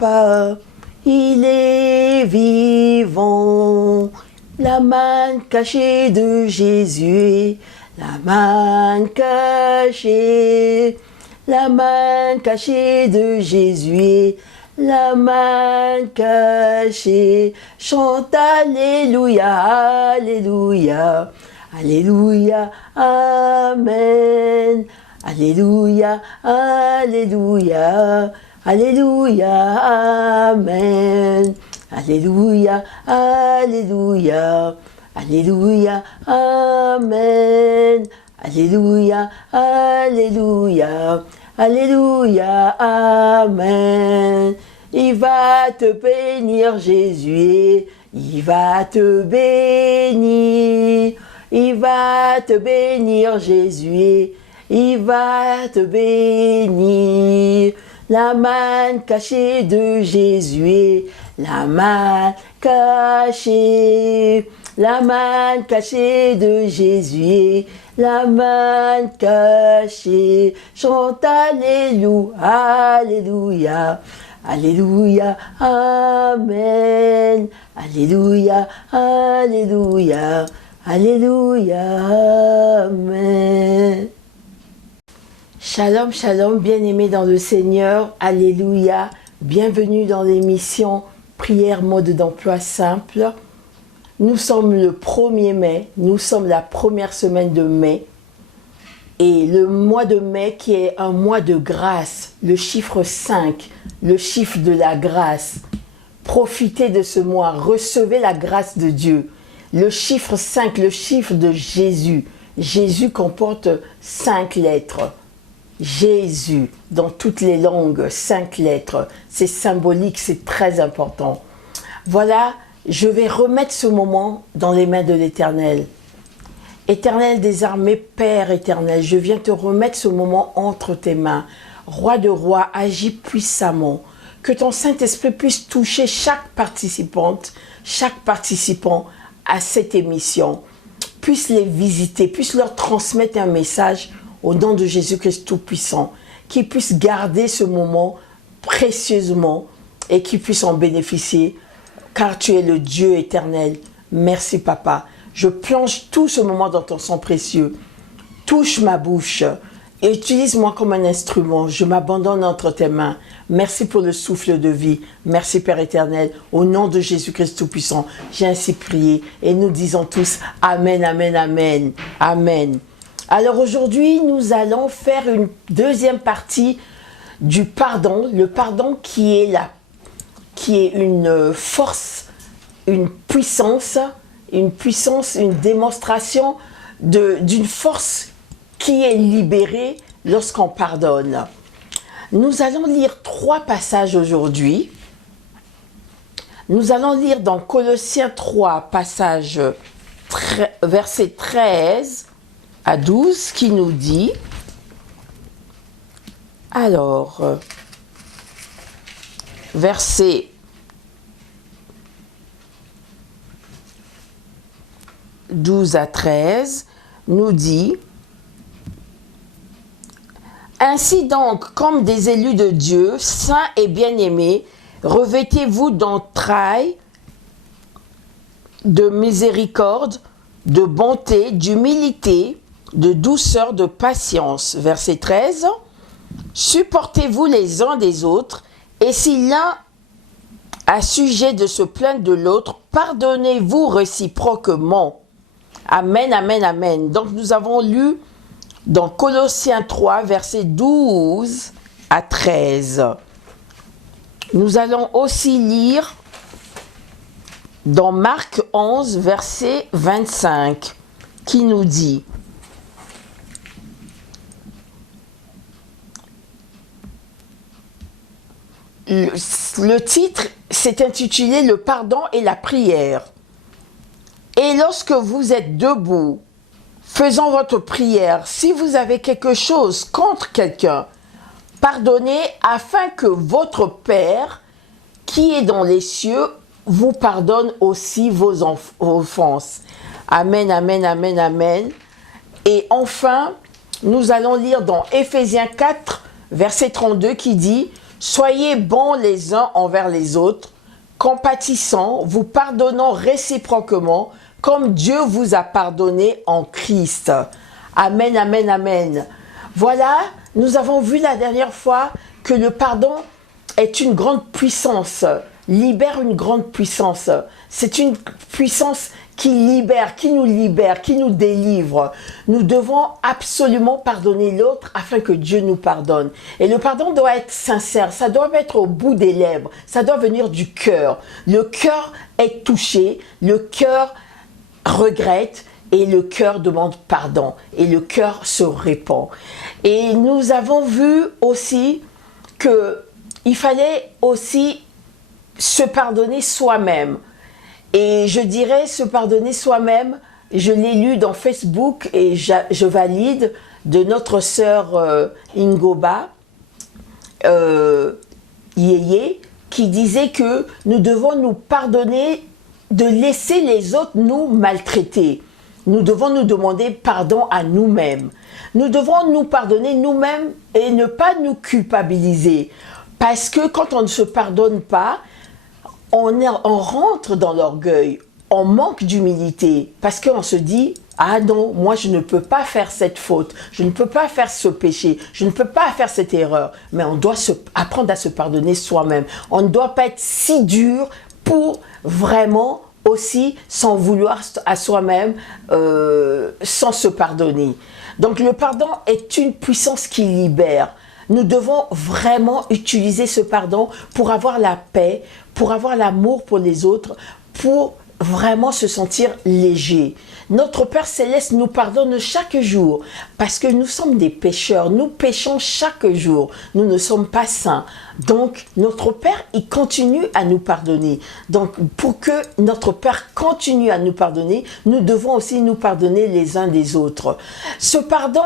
Papa, il est vivant. La manne cachée de Jésus, la manne cachée. La manne cachée de Jésus, la manne cachée. Chante Alléluia, Alléluia, Alléluia, Amen. Alléluia, Alléluia, Alléluia, Amen. Alléluia, Alléluia, Alléluia, Amen. Alléluia, Alléluia, Alléluia, Amen. Il va te bénir, Jésus, il va te bénir. Il va te bénir, Jésus, il va te bénir. La manne cachée de Jésus, la manne cachée. La manne cachée de Jésus, la manne cachée. Chante Alléluia, Alléluia, Alléluia, Amen. Alléluia, Alléluia, Alléluia, Amen. Shalom, shalom, bien-aimés dans le Seigneur, Alléluia. Bienvenue dans l'émission Prière mode d'emploi simple. Nous sommes le 1er mai, nous sommes la première semaine de mai. Et le mois de mai qui est un mois de grâce, le chiffre 5, le chiffre de la grâce. Profitez de ce mois, recevez la grâce de Dieu. Le chiffre 5, le chiffre de Jésus. Jésus comporte 5 lettres. Jésus, dans toutes les langues, 5 lettres. C'est symbolique, c'est très important. Voilà, je vais remettre ce moment dans les mains de l'Éternel. Éternel des armées, Père éternel, je viens te remettre ce moment entre tes mains. Roi de rois, agis puissamment. Que ton Saint-Esprit puisse toucher chaque participante, chaque participant à cette émission. Puisse les visiter, puisse leur transmettre un message au nom de Jésus-Christ Tout-Puissant. Qu'ils puissent garder ce moment précieusement et qu'ils puissent en bénéficier. Car tu es le Dieu éternel. Merci Papa. Je plonge tout ce moment dans ton sang précieux. Touche ma bouche et utilise-moi comme un instrument. Je m'abandonne entre tes mains. Merci pour le souffle de vie. Merci Père éternel. Au nom de Jésus-Christ Tout-Puissant, j'ai ainsi prié et nous disons tous Amen, Amen, Amen, Amen. Alors aujourd'hui, nous allons faire une deuxième partie du pardon. Le pardon qui est une force, une puissance, une démonstration d'une force qui est libérée lorsqu'on pardonne. Nous allons lire 3 passages aujourd'hui. Nous allons lire dans Colossiens 3, verset 13 à 12, qui nous dit, alors, verset 12 à 13, nous dit, « Ainsi donc, comme des élus de Dieu, saints et bien-aimés, revêtez-vous d'entrailles, de miséricorde, de bonté, d'humilité, de douceur, de patience. » Verset 13, « Supportez-vous les uns des autres, et si l'un a sujet de se plaindre de l'autre, pardonnez-vous réciproquement. » Amen, amen, amen. Donc nous avons lu dans Colossiens 3, versets 12 à 13. Nous allons aussi lire dans Marc 11, verset 25, qui nous dit, le titre s'est intitulé « Le pardon et la prière ». Et lorsque vous êtes debout, faisant votre prière, si vous avez quelque chose contre quelqu'un, pardonnez afin que votre Père, qui est dans les cieux, vous pardonne aussi vos offenses. Amen, amen, amen, amen. Et enfin, nous allons lire dans Éphésiens 4, verset 32, qui dit « Soyez bons les uns envers les autres, compatissants, vous pardonnant réciproquement, comme Dieu vous a pardonné en Christ. Amen, amen, amen. Voilà, nous avons vu la dernière fois que le pardon est une grande puissance, libère une grande puissance. C'est une puissance qui libère, qui nous délivre. Nous devons absolument pardonner l'autre afin que Dieu nous pardonne. Et le pardon doit être sincère, ça doit être au bout des lèvres, ça doit venir du cœur. Le cœur est touché, le cœur regrette et le cœur demande pardon et le cœur se répand. Et nous avons vu aussi qu'il fallait aussi se pardonner soi-même. Et je dirais se pardonner soi-même, je l'ai lu dans Facebook et je valide, de notre sœur Ingoba Yeye, qui disait que nous devons nous pardonner de laisser les autres nous maltraiter. Nous devons nous demander pardon à nous-mêmes. Nous devons nous pardonner nous-mêmes et ne pas nous culpabiliser. Parce que quand on ne se pardonne pas, on rentre dans l'orgueil, on manque d'humilité. Parce qu'on se dit, ah non, moi je ne peux pas faire cette faute, je ne peux pas faire ce péché, je ne peux pas faire cette erreur. Mais on doit apprendre à se pardonner soi-même. On ne doit pas être si dur pour vraiment aussi s'en vouloir à soi-même sans se pardonner. Donc le pardon est une puissance qui libère. Nous devons vraiment utiliser ce pardon pour avoir la paix, pour avoir l'amour pour les autres, pour vraiment se sentir léger. Notre Père Céleste nous pardonne chaque jour parce que nous sommes des pécheurs. Nous péchons chaque jour. Nous ne sommes pas saints. Donc, notre Père, il continue à nous pardonner. Donc, pour que notre Père continue à nous pardonner, nous devons aussi nous pardonner les uns des autres. Ce pardon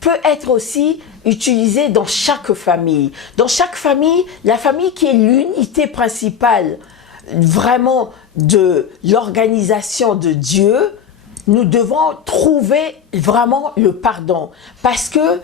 peut être aussi utilisé dans chaque famille. Dans chaque famille, la famille qui est l'unité principale vraiment de l'organisation de Dieu, nous devons trouver vraiment le pardon. Parce que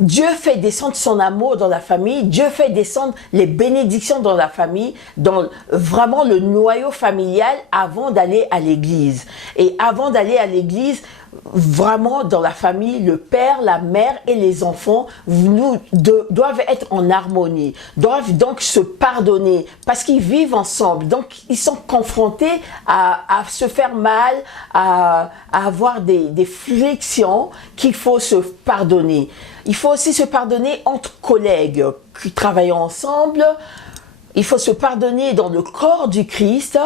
Dieu fait descendre son amour dans la famille, Dieu fait descendre les bénédictions dans la famille, dans vraiment le noyau familial avant d'aller à l'église. Et avant d'aller à l'église, vraiment dans la famille, le père, la mère et les enfants doivent être en harmonie, doivent donc se pardonner parce qu'ils vivent ensemble. Donc ils sont confrontés à se faire mal, à avoir des frictions qu'il faut se pardonner. Il faut aussi se pardonner entre collègues qui travaillent ensemble. Il faut se pardonner dans le corps du Christ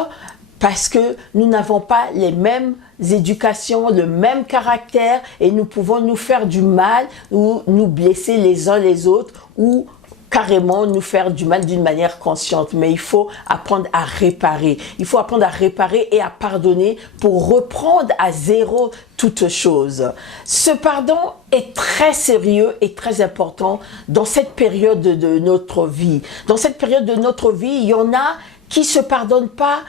parce que nous n'avons pas les mêmes éducations, le même caractère et nous pouvons nous faire du mal ou nous blesser les uns les autres ou carrément nous faire du mal d'une manière consciente. Mais il faut apprendre à réparer. Il faut apprendre à réparer et à pardonner pour reprendre à zéro toute chose. Ce pardon est très sérieux et très important dans cette période de notre vie. Dans cette période de notre vie, il y en a qui ne se pardonnent pas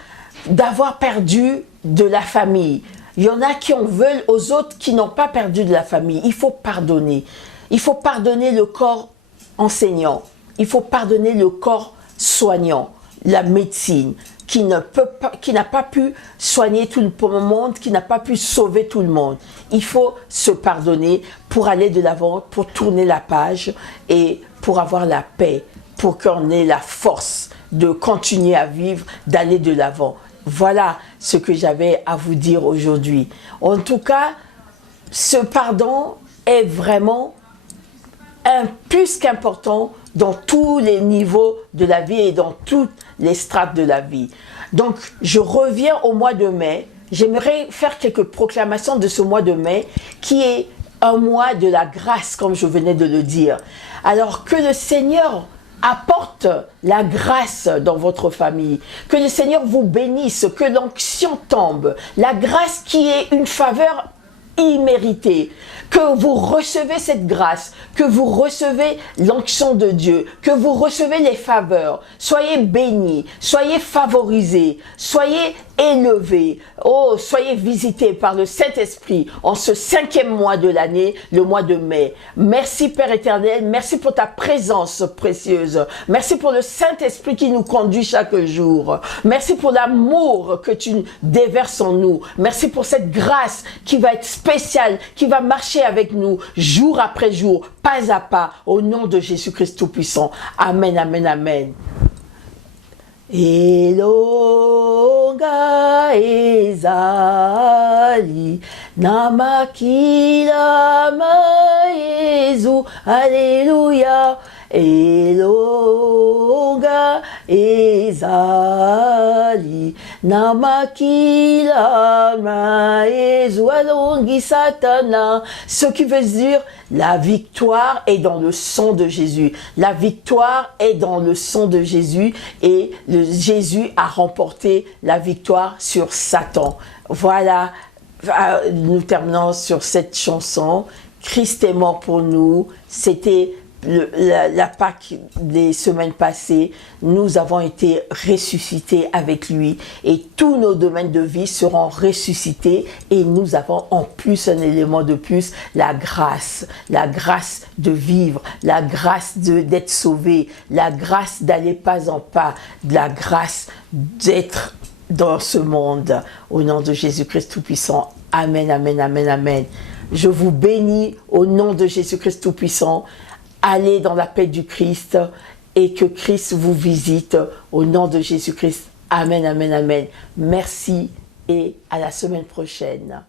d'avoir perdu de la famille. Il y en a qui en veulent aux autres qui n'ont pas perdu de la famille. Il faut pardonner. Il faut pardonner le corps enseignant. Il faut pardonner le corps soignant, la médecine, qui n'a pas pu soigner tout le monde, qui n'a pas pu sauver tout le monde. Il faut se pardonner pour aller de l'avant, pour tourner la page et pour avoir la paix, pour qu'on ait la force de continuer à vivre, d'aller de l'avant. Voilà ce que j'avais à vous dire aujourd'hui. En tout cas, ce pardon est vraiment plus qu'important dans tous les niveaux de la vie et dans toutes les strates de la vie. Donc, je reviens au mois de mai. J'aimerais faire quelques proclamations de ce mois de mai qui est un mois de la grâce, comme je venais de le dire. Alors, que le Seigneur apporte la grâce dans votre famille, que le Seigneur vous bénisse, que l'onction tombe, la grâce qui est une faveur imméritée, que vous recevez cette grâce, que vous recevez l'onction de Dieu, que vous recevez les faveurs, soyez bénis, soyez favorisés, soyez élevés. Oh, soyez visités par le Saint-Esprit en ce 5e mois de l'année, le mois de mai. Merci Père éternel, merci pour ta présence précieuse. Merci pour le Saint-Esprit qui nous conduit chaque jour. Merci pour l'amour que tu déverses en nous. Merci pour cette grâce qui va être spéciale, qui va marcher avec nous jour après jour, pas à pas, au nom de Jésus-Christ Tout-Puissant. Amen, amen, amen. Elonga ezali namakila maezu Alléluia. Elonga ezali namakila maezu alongi satana. Ce qui veut dire la victoire est dans le sang de Jésus. La victoire est dans le sang de Jésus et Jésus a remporté la victoire sur Satan. Voilà, nous terminons sur cette chanson. Christ est mort pour nous. C'était la Pâque des semaines passées. Nous avons été ressuscités avec lui et tous nos domaines de vie seront ressuscités et nous avons en plus un élément de plus, la grâce de vivre, la grâce d'être sauvé, la grâce d'aller pas en pas, la grâce d'être dans ce monde. Au nom de Jésus-Christ Tout-Puissant. Amen, amen, amen, amen. Je vous bénis au nom de Jésus-Christ Tout-Puissant. Allez dans la paix du Christ et que Christ vous visite au nom de Jésus-Christ. Amen, amen, amen. Merci et à la semaine prochaine.